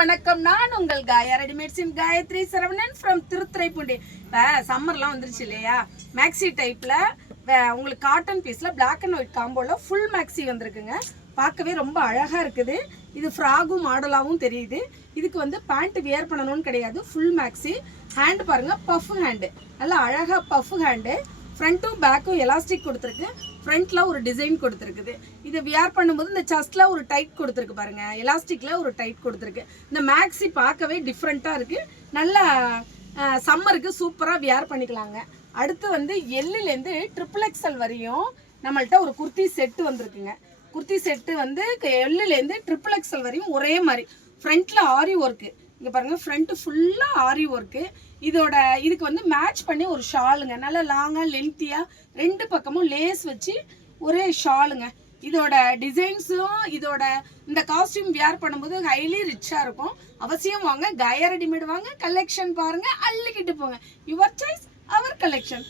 வணக்கம். நான் உங்கள் காயா ரெடிமேட்ஸின் காயத்ரி சரவணன் ஃப்ரம் திருத்துறைப்பூண்டி. இப்போ சம்மர்லாம் வந்துருச்சு இல்லையா? மேக்ஸி டைப்பில் உங்களுக்கு காட்டன் பீஸில் பிளாக் அண்ட் ஒயிட் காம்போவில் ஃபுல் மேக்ஸி வந்திருக்குங்க. பார்க்கவே ரொம்ப அழகாக இருக்குது. இது ஃப்ராகும் மாடலாகவும் தெரியுது. இதுக்கு வந்து பேண்ட் வியர் பண்ணணும்னு கிடையாது. Full maxi. ஹேண்டு பாருங்கள், பஃப் ஹேண்டு, நல்லா அழகாக பஃப் ஹேண்டு. ஃப்ரண்ட்டும் பேக்கும் எலாஸ்டிக் கொடுத்துருக்கு. ஃப்ரண்ட்டில் ஒரு டிசைன் கொடுத்துருக்குது. இதை வியர் பண்ணும்போது இந்த செஸ்ட்டில் ஒரு டைட் கொடுத்துருக்கு பாருங்கள், எலாஸ்டிக்கில் ஒரு டைட் கொடுத்துருக்கு. இந்த மேக்ஸி பார்க்கவே டிஃப்ரெண்ட்டாக இருக்குது. நல்லா சம்மருக்கு சூப்பராக வியர் பண்ணிக்கலாங்க. அடுத்து வந்து எல்லுலேருந்து XXL வரையும் நம்மள்ட்ட ஒரு குர்த்தி செட்டு வந்திருக்குங்க. குர்த்தி செட்டு வந்து எல்லுலேருந்து XXL வரையும் ஒரே மாதிரி. ஃப்ரண்ட்டில் ஆரி ஒர்க்கு, இங்கே பாருங்கள், ஃப்ரண்ட்டு ஃபுல்லாக ஆரி ஒர்க்கு. இதுக்கு வந்து மேட்ச் பண்ணி ஒரு ஷாலுங்க, நல்லா லாங்காக லென்த்தியாக ரெண்டு பக்கமும் லேஸ் வச்சு ஒரே ஷாலுங்க. இதோட டிசைன்ஸும் இந்த காஸ்டியூம் வியர் பண்ணும்போது ஹைலி ரிச்சாக இருக்கும். அவசியம் வாங்க, காயா ரெடிமேட் வாங்க, கலெக்ஷன் பாருங்கள், அள்ளிக்கிட்டு போங்க. Your choice, our collection.